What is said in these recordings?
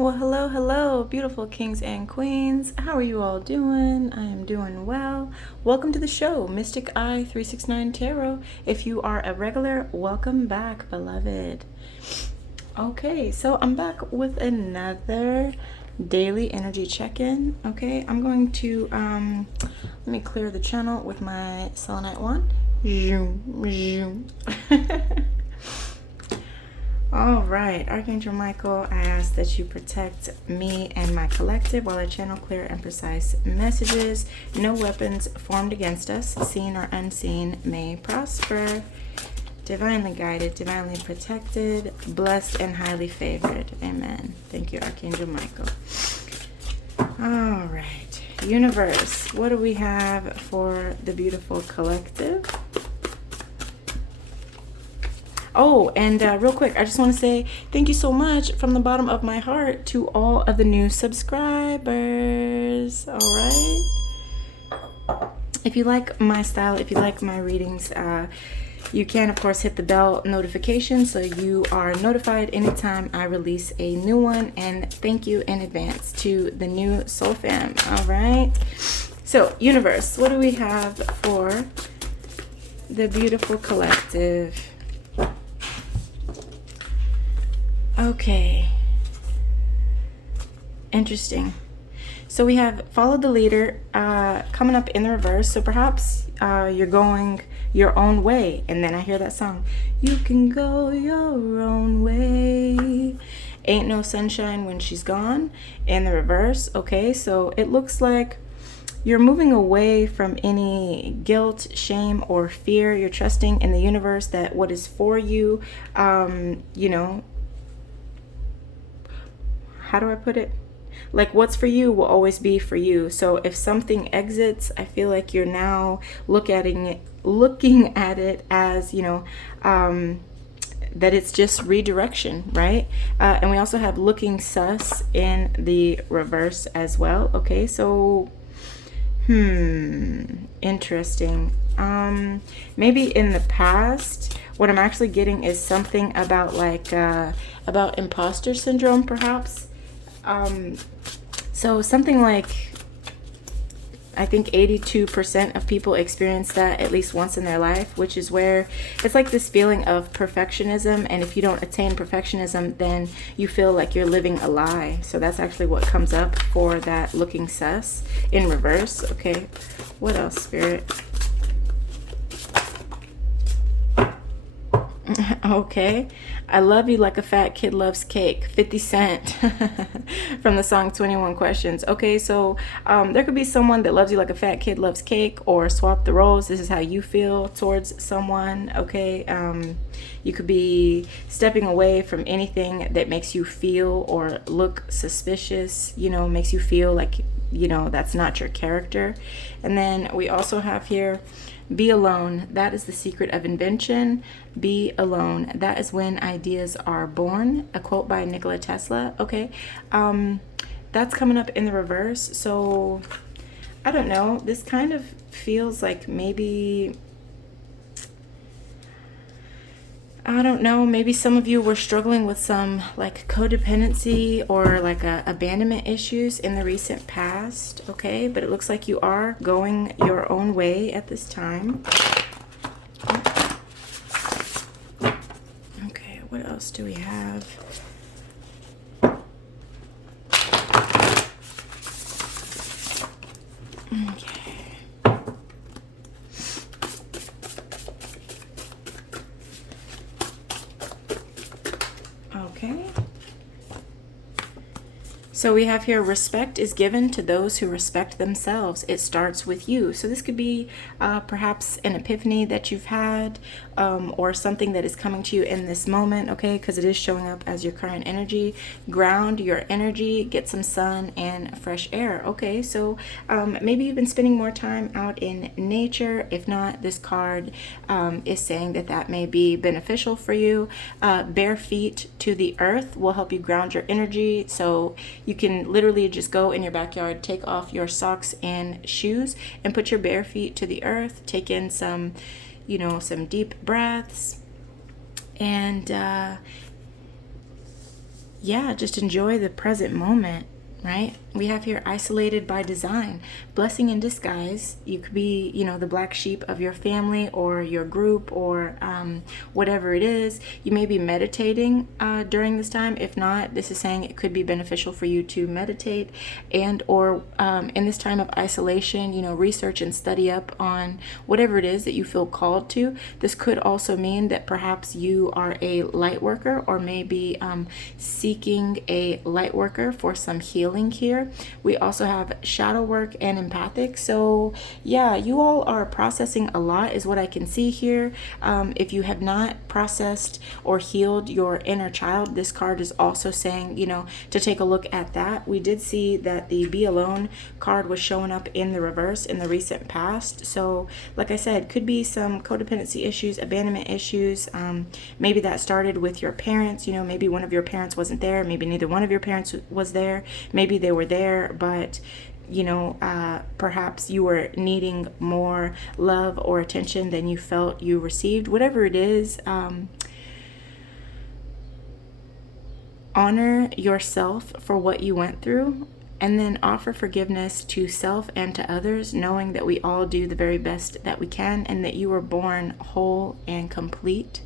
Well, hello, hello, beautiful kings and queens. How are you all doing? I am doing well. Welcome to the show, MysticEye369 Tarot. If you are a regular, welcome back, beloved. Okay, so I'm back with another daily energy check-in. Okay, I'm going to let me clear the channel with my selenite wand. Zoom, zoom. All right, Archangel Michael, I ask that you protect me and my collective while I channel clear and precise messages. No weapons formed against us, seen or unseen, may prosper. Divinely guided, divinely protected, blessed, and highly favored. Amen. Thank you, Archangel Michael. All right, universe, what do we have for the beautiful collective? Oh, and real quick, I just want to say thank you so much from the bottom of my heart to all of the new subscribers. All right. If you like my style, if you like my readings, you can, of course, hit the bell notification so you are notified anytime I release a new one. And thank you in advance to the new Soul Fam. All right. So, universe, what do we have for the beautiful collective? Okay. Interesting. So we have follow the leader coming up in the reverse. So perhaps you're going your own way. And then I hear that song. You can go your own way. Ain't no sunshine when she's gone. In the reverse. Okay, so it looks like you're moving away from any guilt, shame, or fear. You're trusting in the universe that what is for you, you know, how do I put it? Like what's for you will always be for you. So if something exits, I feel like you're now looking at it as, you know, that it's just redirection, right? And we also have looking sus in the reverse as well. Okay, so interesting. Maybe in the past, what I'm actually getting is something about like about imposter syndrome, perhaps. So something like, I think 82% of people experience that at least once in their life, which is where it's like this feeling of perfectionism. And if you don't attain perfectionism, then you feel like you're living a lie. So that's actually what comes up for that looking sus in reverse. Okay, what else, Spirit? Okay, I love you like a fat kid loves cake. 50 Cent from the song 21 Questions. Okay, so there could be someone that loves you like a fat kid loves cake, or swap the roles. This is how you feel towards someone. Okay, you could be stepping away from anything that makes you feel or look suspicious, you know, makes you feel like, you know, that's not your character. And then we also have here, be alone. That is the secret of invention. Be alone. That is when ideas are born. A quote by Nikola Tesla. Okay. That's coming up in the reverse. So I don't know. This kind of feels like maybe, I don't know, maybe some of you were struggling with some like codependency or like abandonment issues in the recent past, okay? But it looks like you are going your own way at this time. Okay, what else do we have? Okay. Okay. So we have here, respect is given to those who respect themselves. It starts with you. So this could be perhaps an epiphany that you've had, or something that is coming to you in this moment, okay? Because it is showing up as your current energy. Ground your energy, get some sun and fresh air, okay? So maybe you've been spending more time out in nature. If not, this card is saying that that may be beneficial for you. Bare feet to the earth will help you ground your energy. So you can literally just go in your backyard, take off your socks and shoes, and put your bare feet to the earth. Take in some, you know, some deep breaths. And yeah, just enjoy the present moment, right? We have here isolated by design, blessing in disguise. You could be, you know, the black sheep of your family or your group or whatever it is. You may be meditating during this time. If not, this is saying it could be beneficial for you to meditate and or in this time of isolation, you know, research and study up on whatever it is that you feel called to. This could also mean that perhaps you are a light worker or maybe seeking a light worker for some healing here. We also have shadow work and empathic. So yeah, you all are processing a lot is what I can see here. If you have not processed or healed your inner child, this card is also saying, you know, to take a look at that. We did see that the Be Alone card was showing up in the reverse in the recent past. So like I said, could be some codependency issues, abandonment issues. Maybe that started with your parents. You know, maybe one of your parents wasn't there. Maybe neither one of your parents was there. Maybe they were there, but you know, perhaps you were needing more love or attention than you felt you received. Whatever it is, honor yourself for what you went through, and then offer forgiveness to self and to others, knowing that we all do the very best that we can, and that you were born whole and complete,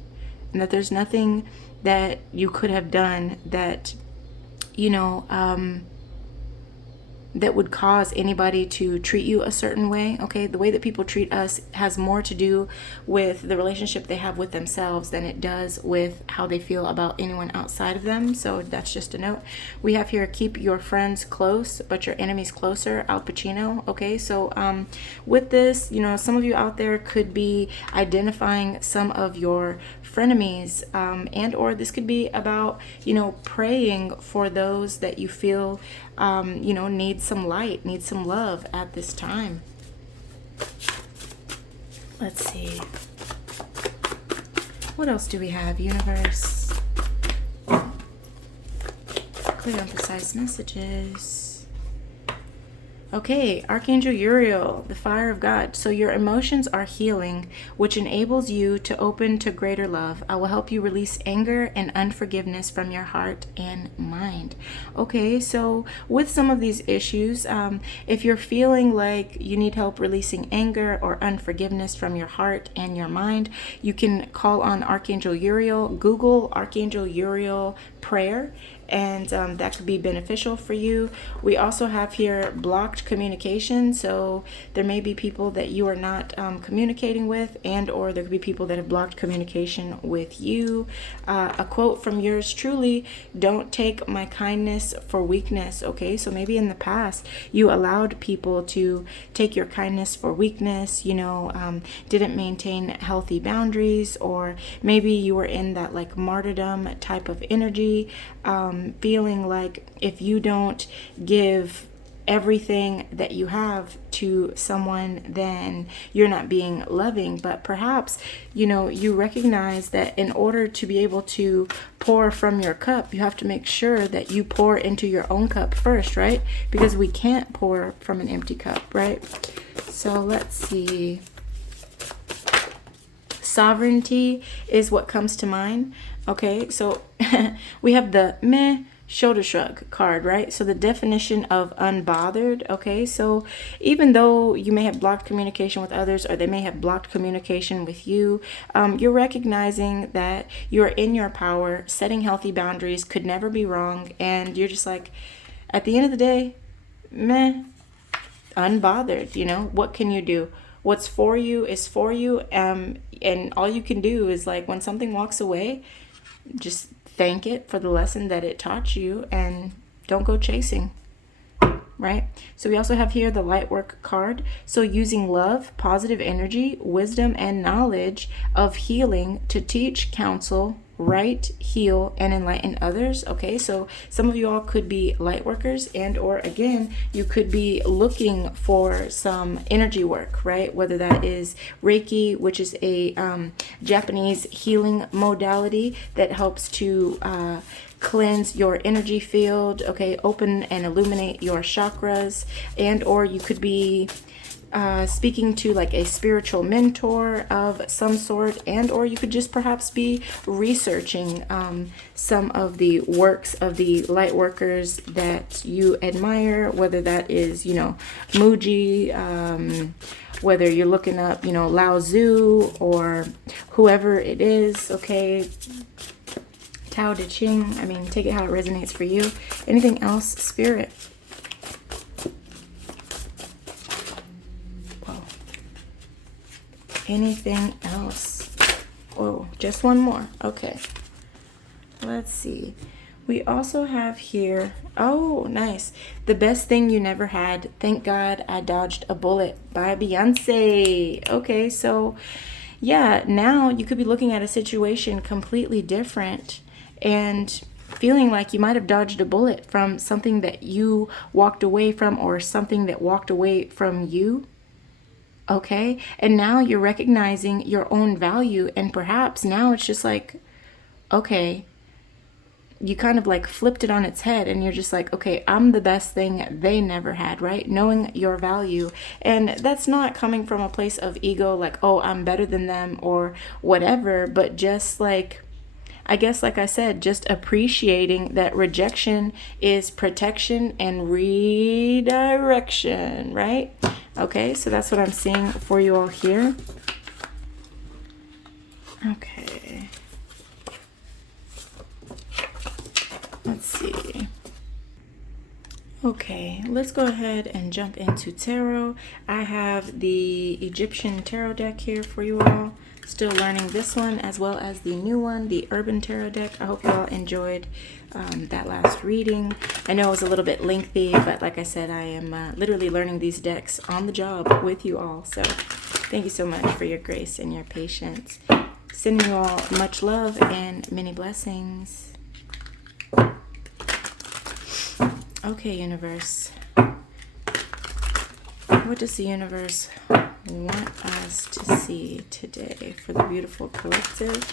and that there's nothing that you could have done that, you know, that would cause anybody to treat you a certain way. Okay, the way that people treat us has more to do with the relationship they have with themselves than it does with how they feel about anyone outside of them. So that's just a note. We have here, keep your friends close but your enemies closer, Al Pacino. Okay, so with this, you know, some of you out there could be identifying some of your frenemies, and or this could be about, you know, praying for those that you feel you know, need some light, need some love at this time. Let's see. What else do we have, universe? Clear and precise messages. Okay, Archangel Uriel, the fire of God. So your emotions are healing, which enables you to open to greater love. I will help you release anger and unforgiveness from your heart and mind. Okay, so with some of these issues, if you're feeling like you need help releasing anger or unforgiveness from your heart and your mind, you can call on Archangel Uriel. Google Archangel Uriel prayer, and that could be beneficial for you. We also have here blocked communication, so there may be people that you are not communicating with, and or there could be people that have blocked communication with you. A quote from yours truly: don't take my kindness for weakness. Okay, so maybe in the past you allowed people to take your kindness for weakness, you know, didn't maintain healthy boundaries, or maybe you were in that like martyrdom type of energy, feeling like if you don't give everything that you have to someone, then you're not being loving. But perhaps, you know, you recognize that in order to be able to pour from your cup, you have to make sure that you pour into your own cup first, right? Because we can't pour from an empty cup, right? So let's see. Sovereignty is what comes to mind. Okay, so we have the meh shoulder shrug card, right? So the definition of unbothered. Okay, so even though you may have blocked communication with others, or they may have blocked communication with you, you're recognizing that you're in your power. Setting healthy boundaries could never be wrong, and you're just like, at the end of the day, meh, unbothered. You know, what can you do? What's for you is for you, and all you can do is, like, when something walks away, just thank it for the lesson that it taught you, and don't go chasing, right? So we also have here the light work card. So using love, positive energy, wisdom, and knowledge of healing to teach, counsel, right, heal, and enlighten others. Okay, so some of you all could be light workers, and or again, you could be looking for some energy work, right? Whether that is reiki, which is a Japanese healing modality that helps to cleanse your energy field, okay, open and illuminate your chakras, and or you could be speaking to like a spiritual mentor of some sort, and or you could just perhaps be researching some of the works of the light workers that you admire, whether that is, you know, Muji, whether you're looking up, you know, Lao Tzu or whoever it is, okay? Tao Te Ching. I mean, take it how it resonates for you. Anything else, Spirit? Whoa. Anything else? Oh, just one more. Okay. Let's see. We also have here, oh, nice. The Best Thing You Never Had. Thank God I Dodged a Bullet by Beyonce. Okay, so yeah, now you could be looking at a situation completely different and feeling like you might have dodged a bullet from something that you walked away from, or something that walked away from you. Okay, and now you're recognizing your own value, and perhaps now it's just like, okay, you kind of like flipped it on its head, and you're just like, okay, I'm the best thing they never had, right? Knowing your value. And that's not coming from a place of ego, like, oh, I'm better than them or whatever, but just like, I guess, like I said, just appreciating that rejection is protection and redirection, right? Okay, so that's what I'm seeing for you all here. Okay. Let's see. Okay, let's go ahead and jump into tarot. I have the Egyptian tarot deck here for you all. Still learning this one as well as the new one, the Urban Tarot deck. I hope you all enjoyed that last reading. I know it was a little bit lengthy, but like I said, I am literally learning these decks on the job with you all. So thank you so much for your grace and your patience. Sending you all much love and many blessings. Okay, universe. What does the universe want us to see today for the beautiful collective?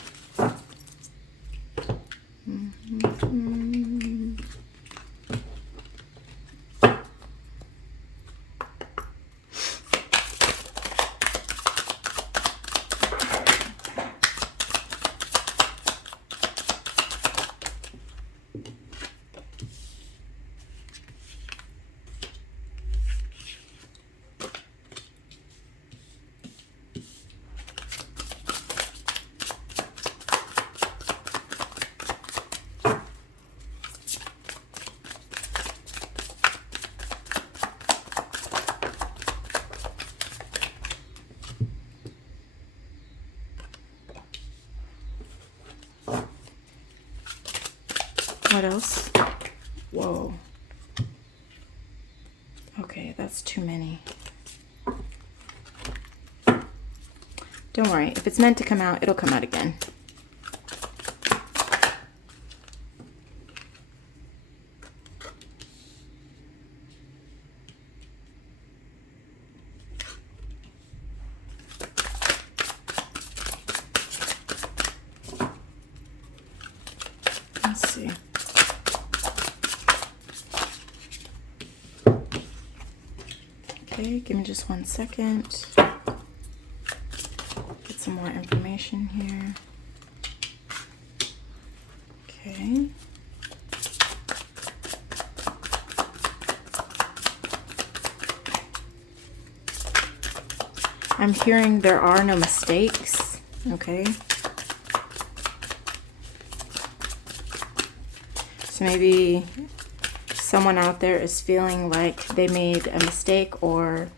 What else? Whoa. Okay, that's too many. Don't worry. If it's meant to come out, it'll come out again. Let's see. Okay, give me just 1 second. Get some more information here. Okay. I'm hearing there are no mistakes. Okay. So maybe someone out there is feeling like they made a mistake or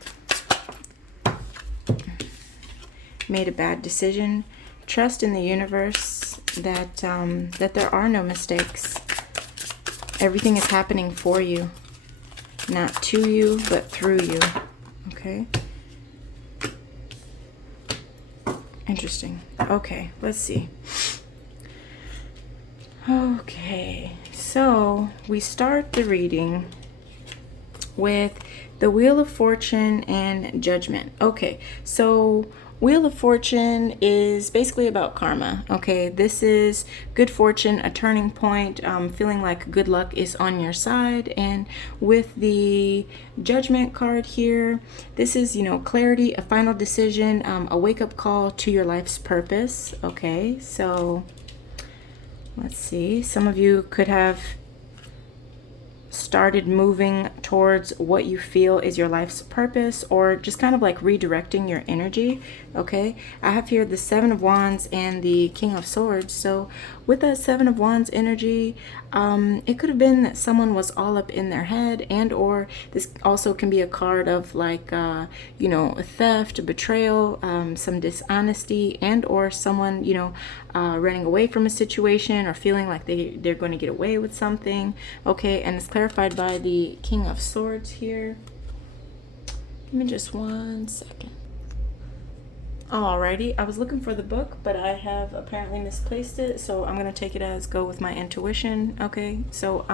made a bad decision. Trust in the universe that that there are no mistakes. Everything is happening for you, not to you, but through you. Okay. Interesting. Okay, let's see. Okay, so we start the reading with the Wheel of Fortune and Judgment. Okay, so Wheel of Fortune is basically about karma. Okay, this is good fortune, a turning point, feeling like good luck is on your side. And with the Judgment card here, this is, you know, clarity, a final decision, a wake-up call to your life's purpose. Okay, so let's see. Some of you could have started moving towards what you feel is your life's purpose, or just kind of like redirecting your energy. Okay, I have here the Seven of Wands and the King of Swords. So with that Seven of Wands energy, it could have been that someone was all up in their head, and or this also can be a card of like you know, theft, betrayal, some dishonesty, and or someone, you know, running away from a situation or feeling like they're going to get away with something. Okay, and it's clarified by the King of Swords here. Give me just 1 second. Alrighty, I was looking for the book, but I have apparently misplaced it, so I'm going to take it as go with my intuition. Okay, so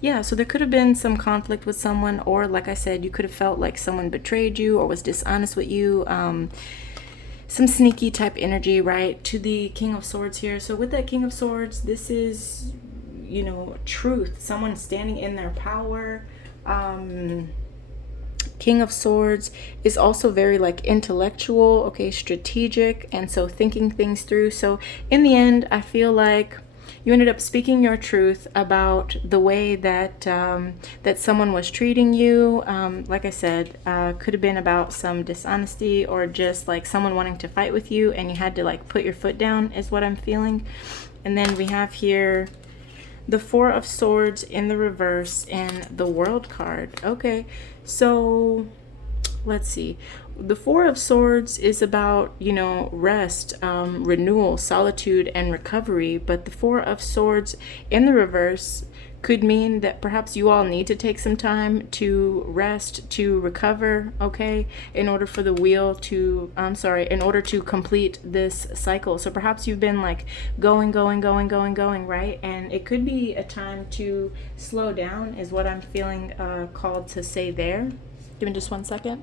yeah, so there could have been some conflict with someone, or like I said, you could have felt like someone betrayed you or was dishonest with you. Some sneaky type energy, right? To the King of Swords here. So with that King of Swords, this is, you know, truth, someone standing in their power. King of Swords is also very like intellectual, okay, strategic, and so thinking things through. So in the end, I feel like you ended up speaking your truth about the way that that someone was treating you. Like I said, could have been about some dishonesty or just like someone wanting to fight with you, and you had to like put your foot down, is what I'm feeling. And then we have here the Four of Swords in the reverse and the World card. Okay, so let's see. The Four of Swords is about, you know, rest, renewal, solitude, and recovery. But the Four of Swords in the reverse could mean that perhaps you all need to take some time to rest, to recover, okay, in order for the wheel to, in order to complete this cycle. So perhaps you've been like going, right? And it could be a time to slow down, is what I'm feeling called to say there. Give me just 1 second.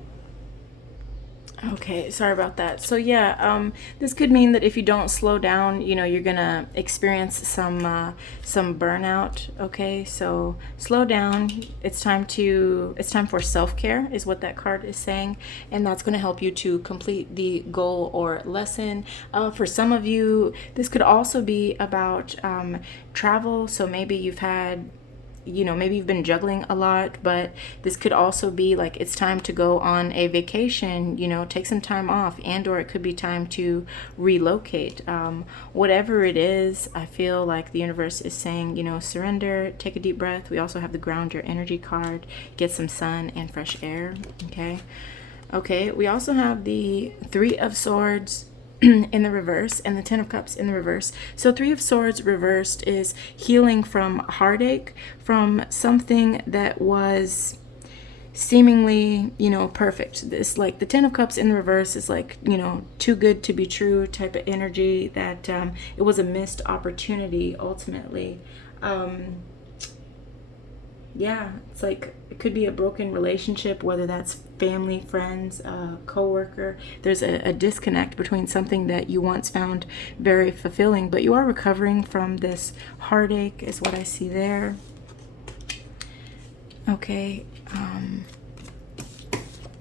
Okay, sorry about that. So yeah, this could mean that if you don't slow down, you know, you're gonna experience some burnout. Okay, so slow down. It's time for self-care, is what that card is saying, and that's going to help you to complete the goal or lesson. For some of you, this could also be about travel. So maybe you've had, you know, maybe you've been juggling a lot, but this could also be like it's time to go on a vacation, you know, take some time off, and or it could be time to relocate. Whatever it is, I feel like the universe is saying, you know, surrender, take a deep breath. We also have the Ground Your Energy card, get some sun and fresh air. Okay, we also have the Three of Swords in the reverse and the Ten of Cups in the reverse. So Three of Swords reversed is healing from heartache, from something that was seemingly, you know, perfect. This, like the Ten of Cups in the reverse is like, you know, too good to be true type of energy, that it was a missed opportunity ultimately. Yeah, it's like it could be a broken relationship, whether that's family, friends, co-worker. There's a disconnect between something that you once found very fulfilling, but you are recovering from this heartache, is what I see there. Okay,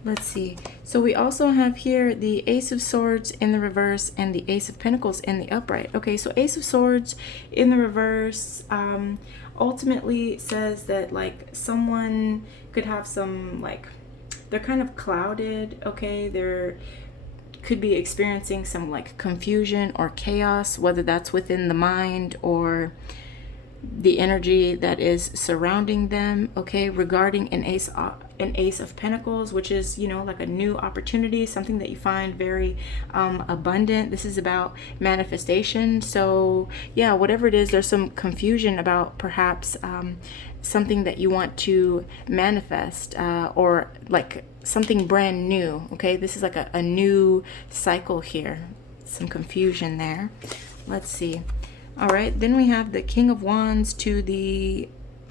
let's see. So we also have here the Ace of Swords in the reverse and the Ace of Pentacles in the upright. Okay, so Ace of Swords in the reverse ultimately says that like someone could have some, like, they're kind of clouded, okay? They're could be experiencing some like confusion or chaos, whether that's within the mind or the energy that is surrounding them, okay, regarding an ace of Pentacles, which is, you know, like a new opportunity, something that you find very abundant. This is about manifestation. So yeah, whatever it is, there's some confusion about perhaps something that you want to manifest, or like something brand new. Okay, this is like a new cycle here. Some confusion there. Let's see. All right, then we have the King of Wands to the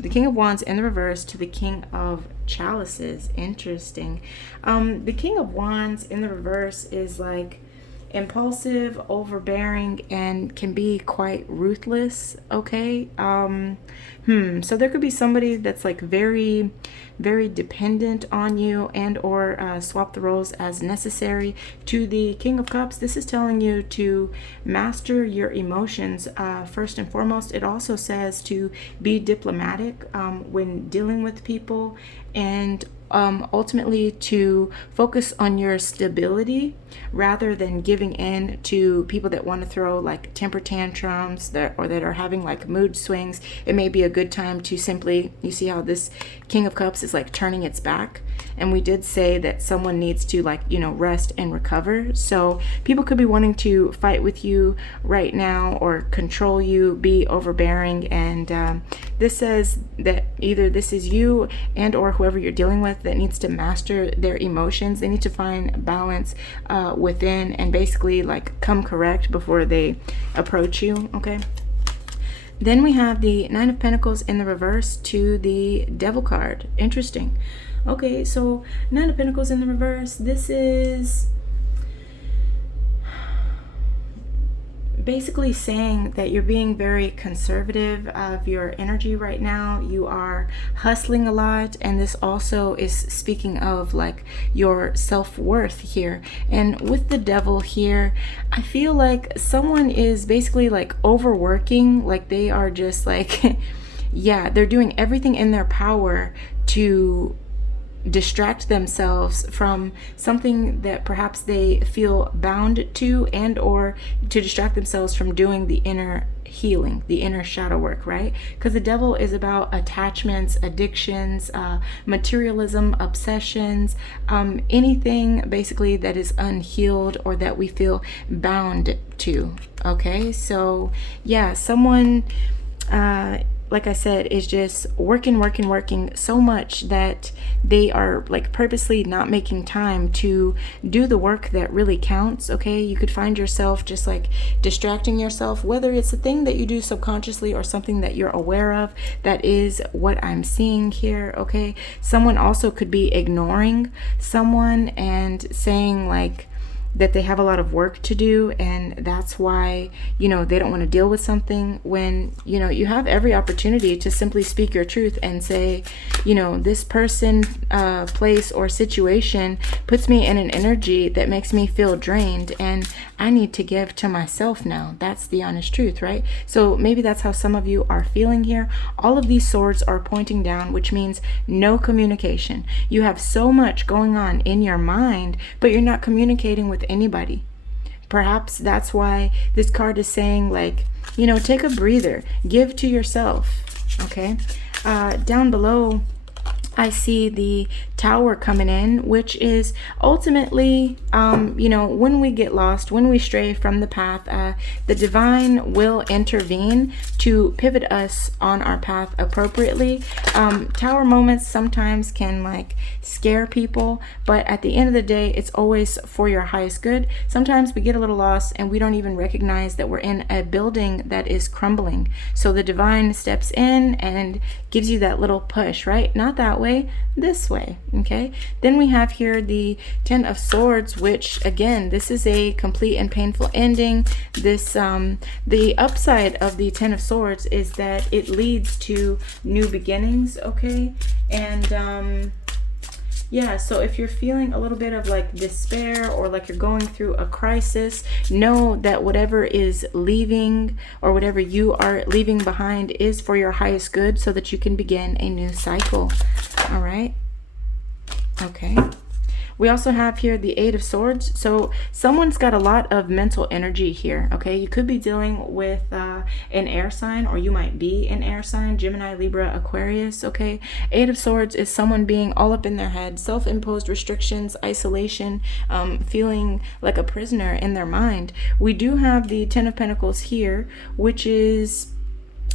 King of Wands in the reverse to the King of Chalices. Interesting. The King of Wands in the reverse is like impulsive, overbearing, and can be quite ruthless. Okay. So there could be somebody that's like very, very dependent on you, and or swap the roles as necessary. To the King of Cups, this is telling you to master your emotions first and foremost. It also says to be diplomatic when dealing with people, and ultimately to focus on your stability rather than giving in to people that want to throw like temper tantrums that are having like mood swings. It may be a good time to simply, you see how this King of Cups is like turning its back, and we did say that someone needs to like, you know, rest and recover. So people could be wanting to fight with you right now or control you, be overbearing, and this says that either this is you and or whoever you're dealing with that needs to master their emotions. They need to find balance within and basically like come correct before they approach you. Okay. Then we have the Nine of Pentacles in the reverse to the Devil card. Interesting. Okay, so Nine of Pentacles in the reverse. This is basically saying that you're being very conservative of your energy right now. You are hustling a lot, and this also is speaking of like your self-worth here. And with the Devil here, I feel like someone is basically like overworking, like they are just like yeah, they're doing everything in their power to distract themselves from something that perhaps they feel bound to, and or to distract themselves from doing the inner healing, the inner shadow work, right? Because the Devil is about attachments, addictions, materialism, obsessions, anything basically that is unhealed or that we feel bound to. Okay, so yeah, someone like I said, is just working so much that they are like purposely not making time to do the work that really counts. Okay, you could find yourself just like distracting yourself, whether it's a thing that you do subconsciously or something that you're aware of. That is what I'm seeing here. Okay, someone also could be ignoring someone and saying like that they have a lot of work to do, and that's why, you know, they don't want to deal with something, when, you know, you have every opportunity to simply speak your truth and say, you know, this person, place, or situation puts me in an energy that makes me feel drained, and I need to give to myself now. That's the honest truth, right? So maybe that's how some of you are feeling here. All of these swords are pointing down, which means no communication. You have so much going on in your mind, but you're not communicating with anybody. Perhaps that's why this card is saying like, you know, take a breather, give to yourself. Okay, down below I see the Tower coming in, which is ultimately, you know, when we get lost, when we stray from the path, the divine will intervene to pivot us on our path appropriately. Tower moments sometimes can like scare people, but at the end of the day, it's always for your highest good. Sometimes we get a little lost and we don't even recognize that we're in a building that is crumbling. So the divine steps in and gives you that little push, right? Not that way, this way. Okay, then we have here the Ten of Swords, which again, this is a complete and painful ending. This the upside of the Ten of Swords is that it leads to new beginnings. Okay, and yeah, so if you're feeling a little bit of like despair or like you're going through a crisis, know that whatever is leaving or whatever you are leaving behind is for your highest good, so that you can begin a new cycle. All right. Okay. We also have here the Eight of Swords. So someone's got a lot of mental energy here. Okay, you could be dealing with an air sign, or you might be an air sign, Gemini, Libra, Aquarius. Okay, Eight of Swords is someone being all up in their head, self-imposed restrictions, isolation, feeling like a prisoner in their mind. We do have the Ten of Pentacles here, which is,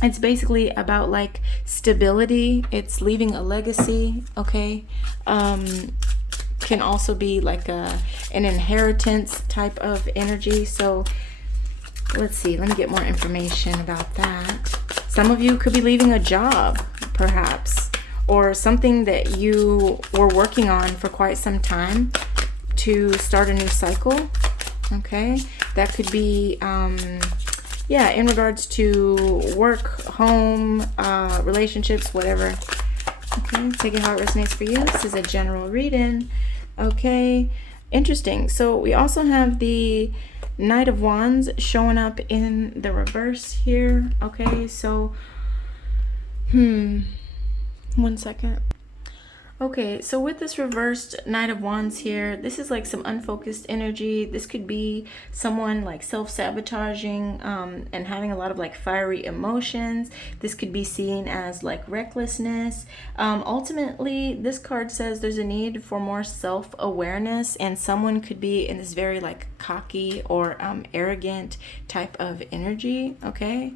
it's basically about like stability. It's leaving a legacy. Okay, can also be like an inheritance type of energy. So let's see, let me get more information about that. Some of you could be leaving a job perhaps, or something that you were working on for quite some time to start a new cycle. Okay, that could be, yeah, in regards to work, home, relationships, whatever. Okay, take it how it resonates for you. This is a general reading. Okay, interesting. So we also have the Knight of Wands showing up in the reverse here. Okay, so, one second. Okay, so with this reversed Knight of Wands here, this is like some unfocused energy. This could be someone like self-sabotaging and having a lot of like fiery emotions. This could be seen as like recklessness. Ultimately, this card says there's a need for more self-awareness, and someone could be in this very like cocky or arrogant type of energy. Okay,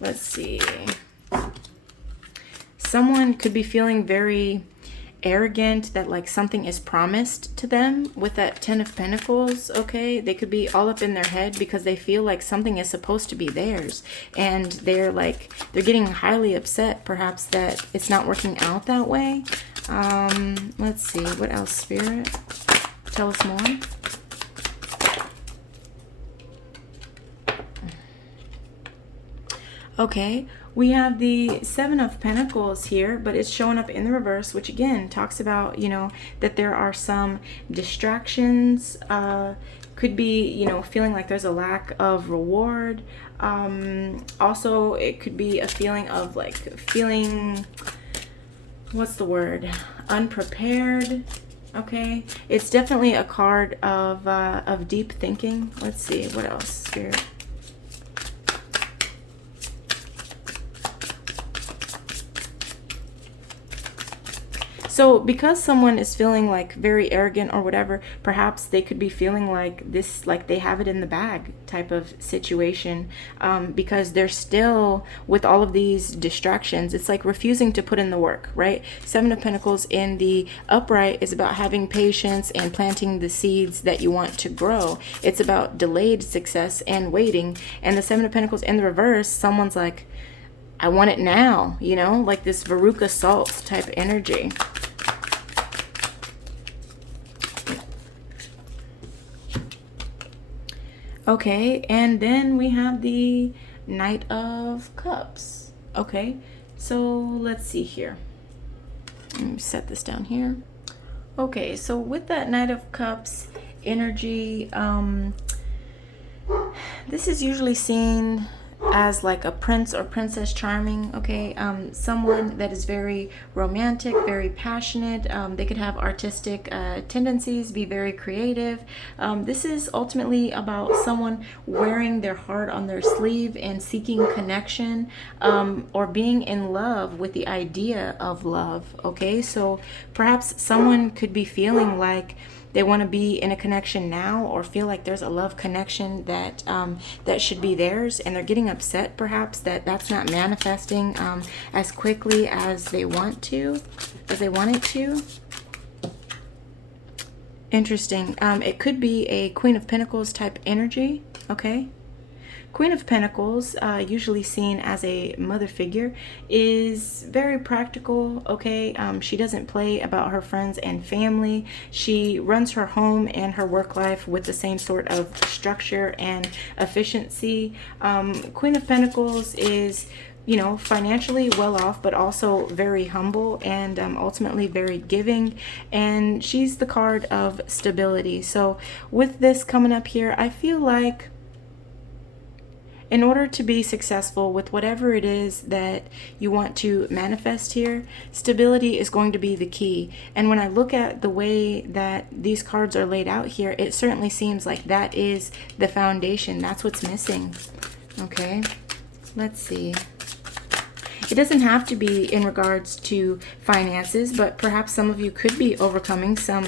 let's see. Someone could be feeling very arrogant that like something is promised to them with that 10 of Pentacles. Okay, they could be all up in their head because they feel like something is supposed to be theirs, and they're getting highly upset perhaps that it's not working out that way. Let's see, what else, Spirit? Tell us more. Okay, we have the Seven of Pentacles here, but it's showing up in the reverse, which again talks about, you know, that there are some distractions. Could be, you know, feeling like there's a lack of reward. Also, it could be a feeling of like feeling, what's the word? Unprepared. Okay, it's definitely a card of deep thinking. Let's see, what else, Spirit? So because someone is feeling like very arrogant or whatever, perhaps they could be feeling like this, like they have it in the bag type of situation, because they're still with all of these distractions. It's like refusing to put in the work, right? Seven of Pentacles in the upright is about having patience and planting the seeds that you want to grow. It's about delayed success and waiting. And the Seven of Pentacles in the reverse, someone's like, I want it now, you know, like this Veruca Salt type energy. Okay, and then we have the Knight of Cups. Okay, so let's see here. Let me set this down here. Okay, so with that Knight of Cups energy, this is usually seen as like a prince or princess charming. Okay, someone that is very romantic, very passionate. They could have artistic tendencies, be very creative. This is ultimately about someone wearing their heart on their sleeve and seeking connection, or being in love with the idea of love. Okay, so perhaps someone could be feeling like they want to be in a connection now, or feel like there's a love connection that that should be theirs, and they're getting upset perhaps that that's not manifesting as quickly as they want it to. Interesting. It could be a Queen of Pentacles type energy. Okay. Queen of Pentacles, usually seen as a mother figure, is very practical. Okay, she doesn't play about her friends and family. She runs her home and her work life with the same sort of structure and efficiency. Queen of Pentacles is, you know, financially well off, but also very humble and ultimately very giving. And she's the card of stability. So with this coming up here, I feel like in order to be successful with whatever it is that you want to manifest here, stability is going to be the key. And when I look at the way that these cards are laid out here, it certainly seems like that is the foundation. That's what's missing. Okay, let's see. It doesn't have to be in regards to finances, but perhaps some of you could be overcoming some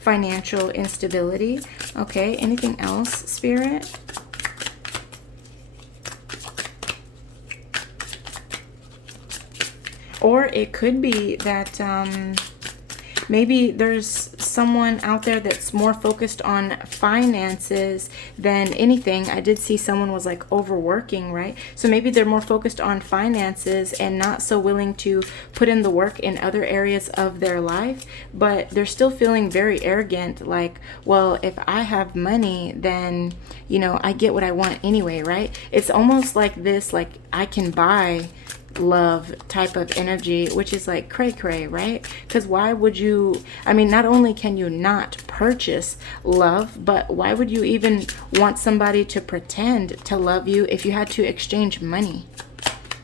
financial instability. Okay, anything else, Spirit? Or it could be that maybe there's someone out there that's more focused on finances than anything. I did see someone was like overworking, right? So maybe they're more focused on finances and not so willing to put in the work in other areas of their life, but they're still feeling very arrogant, like, well, if I have money, then, you know, I get what I want anyway, right? It's almost like this, like, I can buy love type of energy, which is like cray cray, right? Because why would you, I mean, not only can you not purchase love, but why would you even want somebody to pretend to love you if you had to exchange money?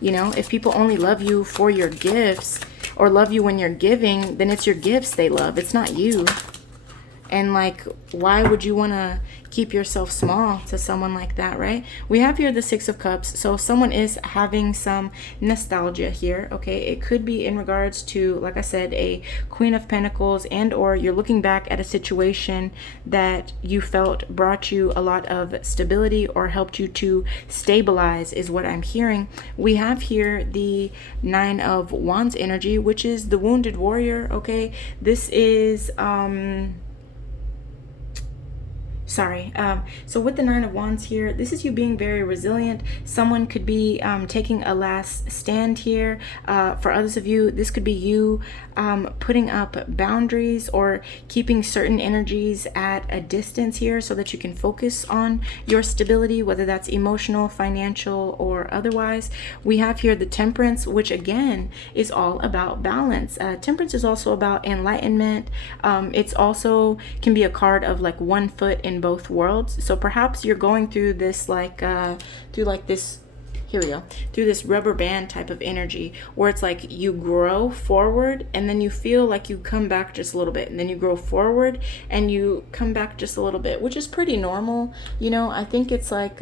You know, if people only love you for your gifts or love you when you're giving, then it's your gifts they love, it's not you. And like, why would you want to keep yourself small to someone like that, right? We have here the Six of Cups. So someone is having some nostalgia here, okay? It could be in regards to, like I said, a Queen of Pentacles, and or you're looking back at a situation that you felt brought you a lot of stability or helped you to stabilize, is what I'm hearing. We have here the Nine of Wands energy, which is the wounded warrior, okay? This is so with the Nine of Wands here, this is you being very resilient. Someone could be taking a last stand here. For others of you, this could be you putting up boundaries or keeping certain energies at a distance here so that you can focus on your stability, whether that's emotional, financial, or otherwise. We have here the Temperance, which again is all about balance. Temperance is also about enlightenment. It's also can be a card of like one foot in both worlds. So perhaps you're going through this like through this rubber band type of energy where it's like you grow forward and then you feel like you come back just a little bit, and then you grow forward and you come back just a little bit, which is pretty normal. You know, I think it's like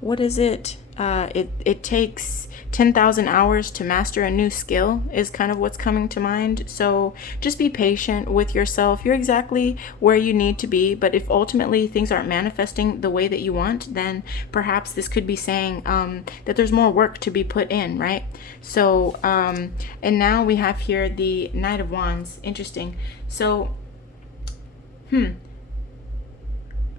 what is it? It takes 10,000 hours to master a new skill is kind of what's coming to mind. So just be patient with yourself. You're exactly where you need to be. But if ultimately things aren't manifesting the way that you want, then perhaps this could be saying that there's more work to be put in, right? So, and now we have here the Knight of Wands. Interesting. So,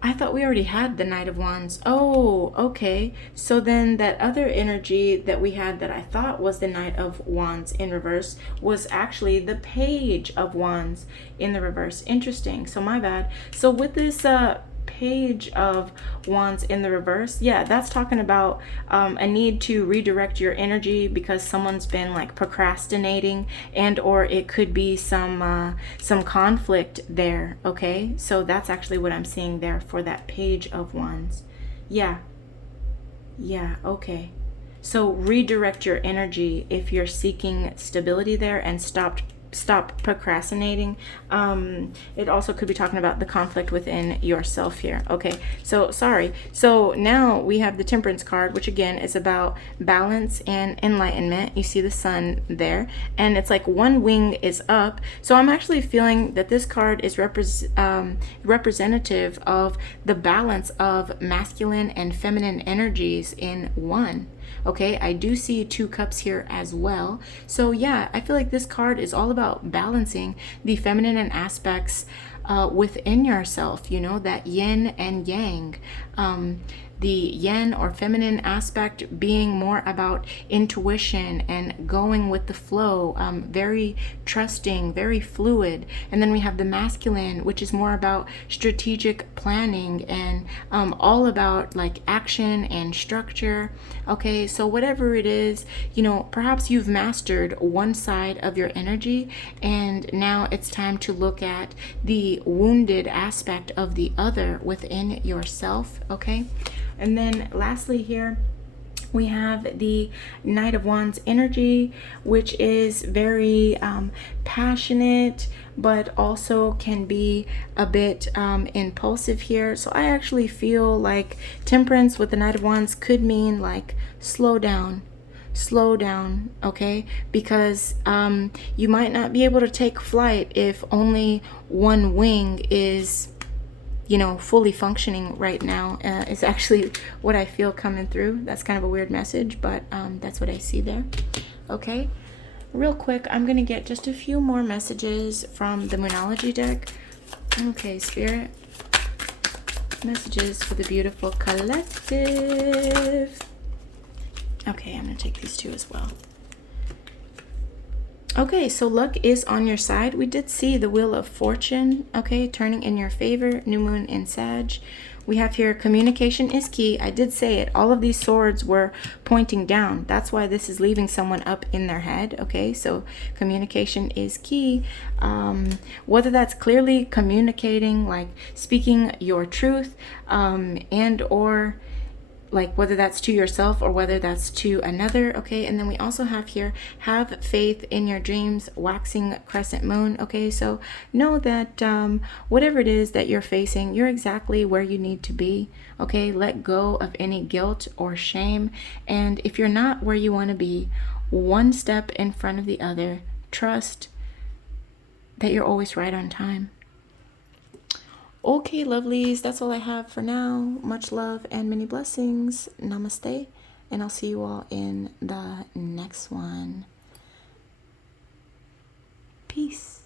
I thought we already had the Knight of Wands. Oh, okay. So then that other energy that we had that I thought was the Knight of Wands in reverse was actually the Page of Wands in the reverse. Interesting. So my bad. So with this Page of Wands in the reverse, yeah, that's talking about a need to redirect your energy because someone's been like procrastinating, and or it could be some conflict there. Okay, so that's actually what I'm seeing there for that Page of Wands. Yeah, okay. So redirect your energy if you're seeking stability there, and stop procrastinating. It also could be talking about the conflict within yourself here. Okay, so sorry. So now we have the Temperance card, which again is about balance and enlightenment. You see the sun there, and it's like one wing is up. So I'm actually feeling that this card is representative of the balance of masculine and feminine energies in one. Okay, I do see two cups here as well. So yeah, I feel like this card is all about balancing the feminine and aspects within yourself, you know, that yin and yang. The yin or feminine aspect being more about intuition and going with the flow, very trusting, very fluid. And then we have the masculine, which is more about strategic planning and all about like action and structure. Okay, so whatever it is, you know, perhaps you've mastered one side of your energy, and now it's time to look at the wounded aspect of the other within yourself. Okay. And then lastly here, we have the Knight of Wands energy, which is very passionate, but also can be a bit impulsive here. So I actually feel like Temperance with the Knight of Wands could mean like slow down, okay? Because you might not be able to take flight if only one wing is, you know, fully functioning right now. Is actually what I feel coming through. That's kind of a weird message, but that's what I see there. Okay, Real quick, I'm going to get just a few more messages from the Moonology deck. Okay, Spirit. Messages for the beautiful collective. Okay, I'm going to take these two as well. Okay, so luck is on your side. We did see the Wheel of Fortune, okay, turning in your favor. New moon in Sag. We have here communication is key. I did say it. All of these swords were pointing down. That's why this is leaving someone up in their head, okay? So communication is key. Whether that's clearly communicating, like speaking your truth, and or like whether that's to yourself or whether that's to another, okay? And then we also have here, have faith in your dreams, waxing crescent moon, okay? So know that whatever it is that you're facing, you're exactly where you need to be, okay? Let go of any guilt or shame. And if you're not where you want to be, one step in front of the other, trust that you're always right on time. Okay, lovelies, that's all I have for now. Much love and many blessings. Namaste. And I'll see you all in the next one. Peace.